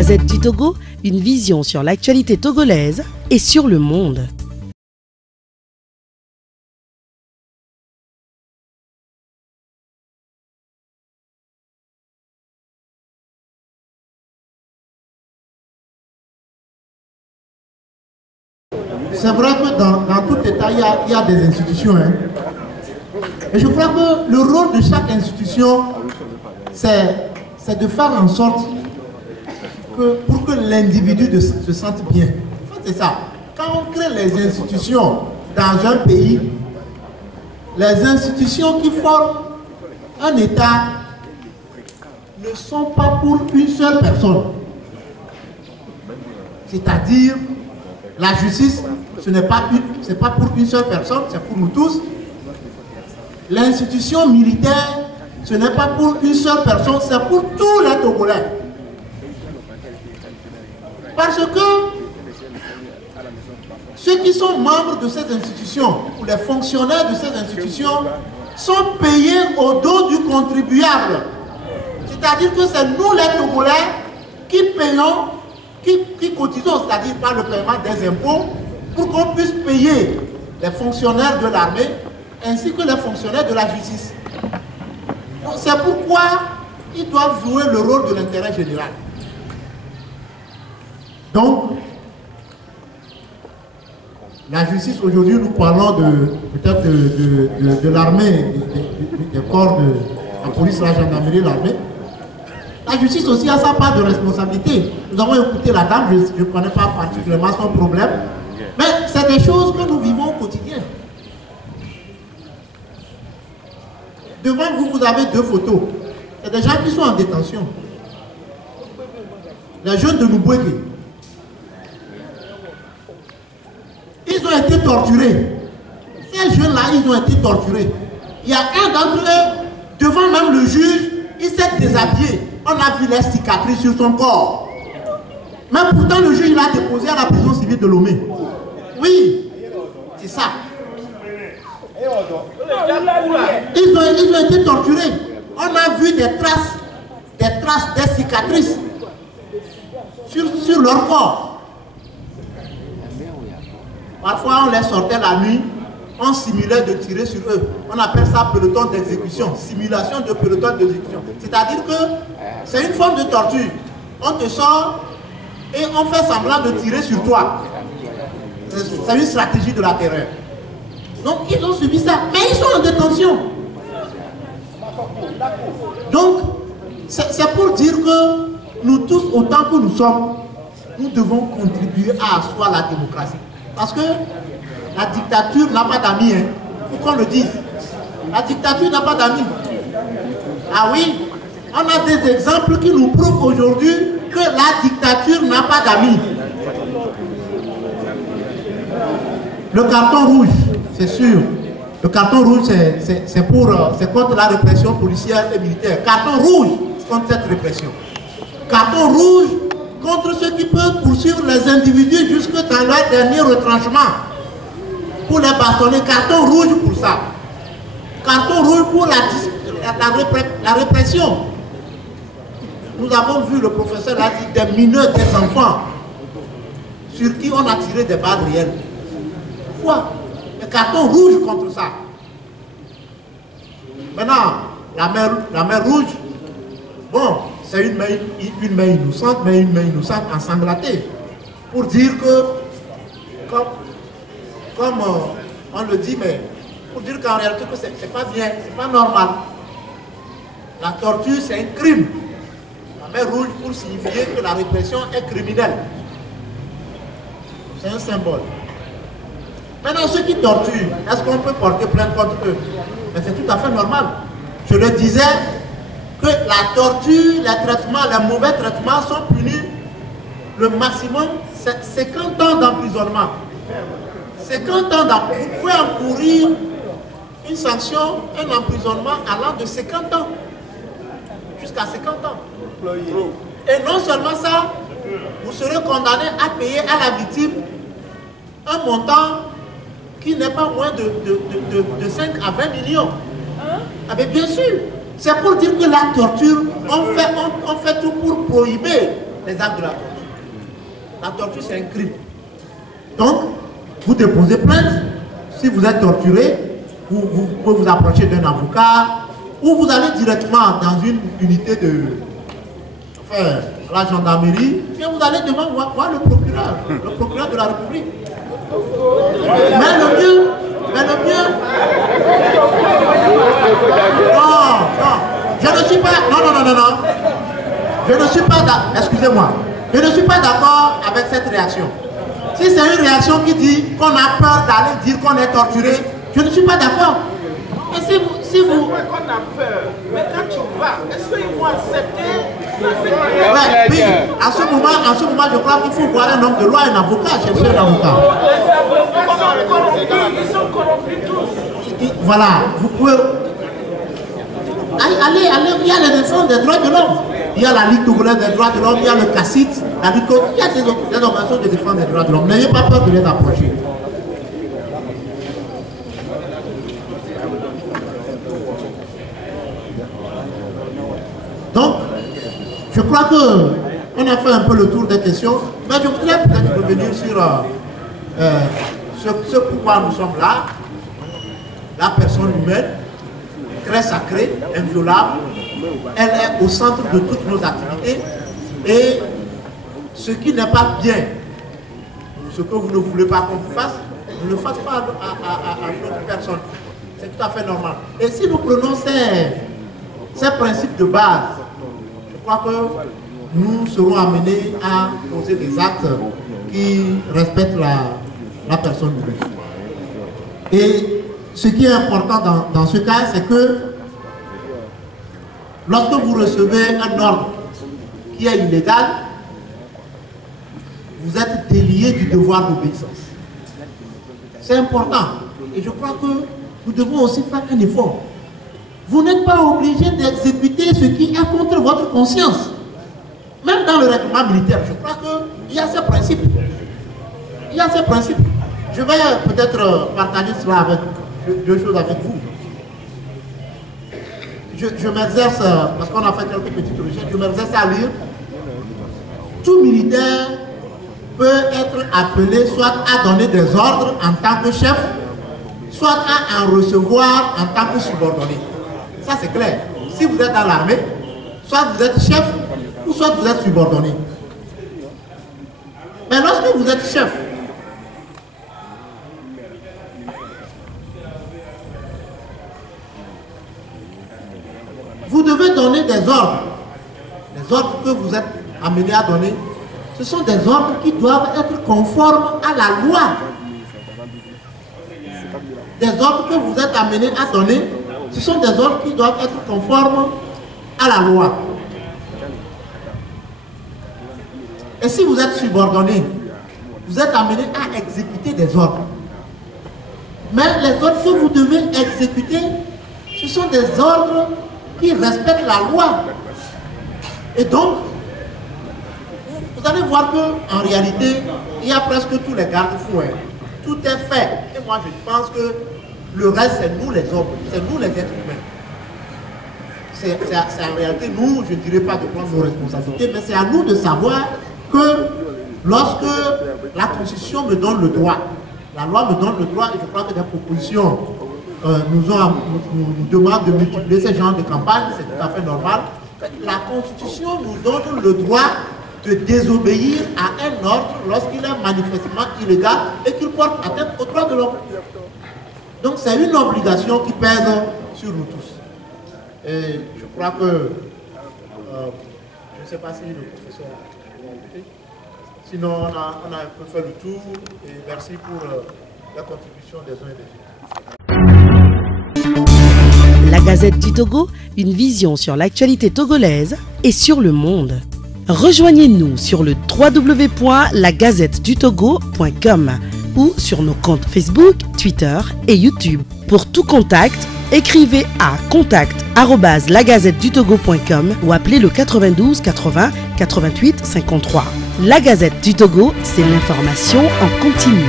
Gazette du Togo, une vision sur l'actualité togolaise et sur le monde. C'est vrai que dans tout État, il y a des institutions. Hein. Et je crois que le rôle de chaque institution, c'est de faire en sorte pour que l'individu se sente bien. En fait, c'est ça. Quand on crée les institutions dans un pays, les institutions qui forment un État ne sont pas pour une seule personne. C'est-à-dire, la justice, ce n'est pas pour une seule personne, c'est pour nous tous. L'institution militaire, ce n'est pas pour une seule personne, c'est pour tous les Togolais. Parce que ceux qui sont membres de ces institutions, ou les fonctionnaires de ces institutions, sont payés au dos du contribuable. C'est-à-dire que c'est nous les Togolais qui payons, qui cotisons, c'est-à-dire par le paiement des impôts, pour qu'on puisse payer les fonctionnaires de l'armée ainsi que les fonctionnaires de la justice. C'est pourquoi ils doivent jouer le rôle de l'intérêt général. Donc, la justice, aujourd'hui, nous parlons peut-être de l'armée, des corps de la police, la gendarmerie, l'armée. La justice aussi a sa part de responsabilité. Nous avons écouté la dame, je ne connais pas particulièrement son problème, mais c'est des choses que nous vivons au quotidien. Devant vous, vous avez deux photos. C'est des gens qui sont en détention. Les jeunes de Noubouégué. Ils ont été torturés. Ces jeunes-là, ils ont été torturés. Il y a un d'entre eux, devant même le juge, il s'est déshabillé. On a vu les cicatrices sur son corps. Mais pourtant, le juge l'a déposé à la prison civile de Lomé. Oui, c'est ça. Ils ont été torturés. On a vu des traces, des cicatrices sur leur corps. Parfois, on les sortait la nuit, on simulait de tirer sur eux. On appelle ça peloton d'exécution, simulation de peloton d'exécution. C'est-à-dire que c'est une forme de torture. On te sort et on fait semblant de tirer sur toi. C'est une stratégie de la terreur. Donc, ils ont subi ça. Mais ils sont en détention. Donc, c'est pour dire que nous tous, autant que nous sommes, nous devons contribuer à asseoir la démocratie. Parce que la dictature n'a pas d'amis. Il faut qu'on le dise. La dictature n'a pas d'amis. Ah oui, on a des exemples qui nous prouvent aujourd'hui que la dictature n'a pas d'amis. Le carton rouge, c'est sûr. Le carton rouge, c'est contre la répression policière et militaire. Carton rouge contre cette répression. Carton rouge contre ceux qui peuvent poursuivre les individus jusque dans leur dernier retranchement. Pour les bâtonner, carton rouge pour ça. Carton rouge pour la répression. Nous avons vu, le professeur l'a dit, des mineurs, des enfants, sur qui on a tiré des balles réelles. Pourquoi? Le carton rouge contre ça. Maintenant, la mer rouge, bon, c'est une main innocente, mais une main innocente ensanglantée. Pour dire que, comme on le dit, mais pour dire qu'en réalité, c'est pas bien, c'est pas normal. La torture, c'est un crime. La mer rouge pour signifier que la répression est criminelle. C'est un symbole. Maintenant, ceux qui torturent, est-ce qu'on peut porter plainte contre eux? Mais c'est tout à fait normal. Je le disais, que la torture, les traitements, les mauvais traitements sont punis. Le maximum, c'est 50 ans d'emprisonnement. 50 ans d'emprisonnement. Vous pouvez encourir une sanction, un emprisonnement allant de 50 ans jusqu'à 50 ans. Et non seulement ça, vous serez condamné à payer à la victime un montant qui n'est pas moins de 5 à 20 millions. Ah mais bien sûr, c'est pour dire que la torture, on fait tout pour prohiber les actes de la torture. La torture, c'est un crime. Donc, vous déposez plainte. Si vous êtes torturé, vous pouvez vous approcher d'un avocat ou vous allez directement dans une unité de la gendarmerie et vous allez devant voir le procureur de la République. Mais le mieux, non, je ne suis pas, non, je ne suis pas d'accord, excusez-moi, je ne suis pas d'accord avec cette réaction. Si c'est une réaction qui dit qu'on a peur d'aller dire qu'on est torturé, je ne suis pas d'accord. Mais si vous... qu'on a peur, mais quand tu vas, est-ce qu'ils vont accepter? Oui, en ce moment, je crois qu'il faut voir un homme de loi, un avocat, chercher un avocat. Ils sont corrompus tous. Voilà, vous pouvez... Allez, il y a les défenses des droits de l'homme. Il y a la Ligue togolaise des droits de l'homme, il y a le CACIT, il y a des organisations de défense des droits de l'homme. N'ayez pas peur de les approcher. Donc, je crois qu'on a fait un peu le tour des questions, mais je voudrais peut-être revenir sur ce pourquoi nous sommes là. La personne humaine, très sacrée, inviolable, elle est au centre de toutes nos activités et ce qui n'est pas bien, ce que vous ne voulez pas qu'on vous fasse, ne le fasse pas à une autre personne. C'est tout à fait normal. Et si nous prenons ces principes de base, je crois que nous serons amenés à poser des actes qui respectent la personne humaine. Et ce qui est important dans ce cas, c'est que lorsque vous recevez un ordre qui est illégal, vous êtes délié du devoir d'obéissance. C'est important. Et je crois que nous devons aussi faire un effort. Vous n'êtes pas obligé d'exécuter ce qui est contre votre conscience. Même dans le règlement militaire, je crois qu'il y a ces principes. Il y a ces principes. Je vais peut-être partager cela avec deux choses avec vous. Je m'exerce, parce qu'on a fait quelques petites recherches, je m'exerce à lire. Tout militaire peut être appelé soit à donner des ordres en tant que chef, soit à en recevoir en tant que subordonné. Ça c'est clair. Si vous êtes dans l'armée, soit vous êtes chef, ou soit vous êtes subordonné. Mais lorsque vous êtes chef, vous devez donner des ordres. Les ordres que vous êtes amenés à donner, ce sont des ordres qui doivent être conformes à la loi. Des ordres que vous êtes amenés à donner, ce sont des ordres qui doivent être conformes à la loi. Et si vous êtes subordonné, vous êtes amené à exécuter des ordres. Mais les ordres que vous devez exécuter, ce sont des ordres qui respectent la loi. Et donc, vous allez voir qu'en réalité, il y a presque tous les garde-fous. Tout est fait. Et moi, je pense que le reste, c'est nous les hommes, c'est nous les êtres humains. C'est en réalité, nous, je ne dirais pas de prendre nos responsabilités, mais c'est à nous de savoir que lorsque la Constitution me donne le droit, la loi me donne le droit, et je crois que des propositions nous demandent de multiplier ces genres de campagnes, c'est tout à fait normal. La Constitution nous donne le droit de désobéir à un ordre lorsqu'il est manifestement illégal et qu'il porte atteinte aux droits de l'homme. Donc c'est une obligation qui pèse sur nous tous. Et je crois que, je ne sais pas si le professeur a écouté. Sinon on a un peu fait le tour et merci pour la contribution des uns et des autres. La Gazette du Togo, une vision sur l'actualité togolaise et sur le monde. Rejoignez-nous sur le www.lagazettedutogo.com ou sur nos comptes Facebook, Twitter et YouTube. Pour tout contact, écrivez à contact@lagazettedutogo.com ou appelez le 92 80 88 53. La Gazette du Togo, c'est l'information en continu.